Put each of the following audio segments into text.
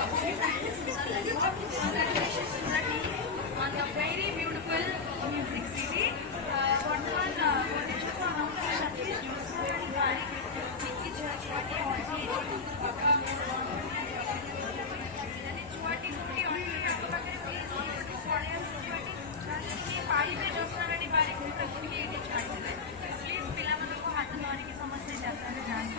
Congratulations to the team on the very beautiful music city. Bardhaman audition को announce करते हैं जोशुआरी बारी Vicky छुआटी audition छुआटी कोटी ऑडिशन आपको पता है प्लीज छुआटी ये पारी में जोशुआरी बारी को तक ये छुआटी प्लीज पिलामन को हाथ धोने की समस्या जाता है डांस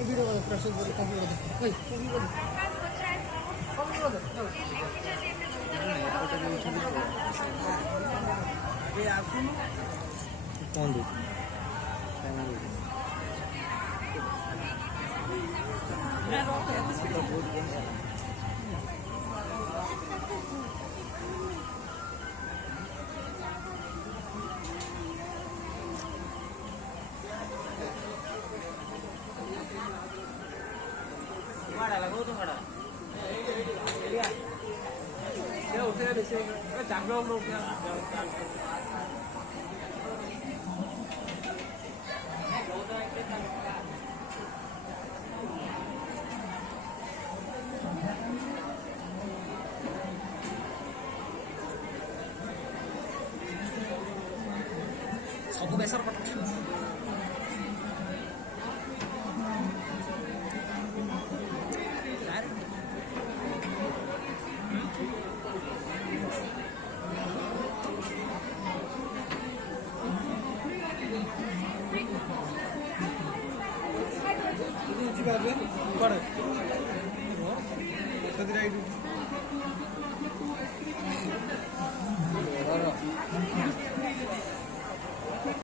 ভিডিও প্রসেস করে কমপ্লিট করে দাও ওই কমপ্লিট করে দাও कौन दे लगो तो खड़ा ये उसे देखे चांगलो लोग क्या ସବୁ ବେସର ପଟୁଛି ऊपर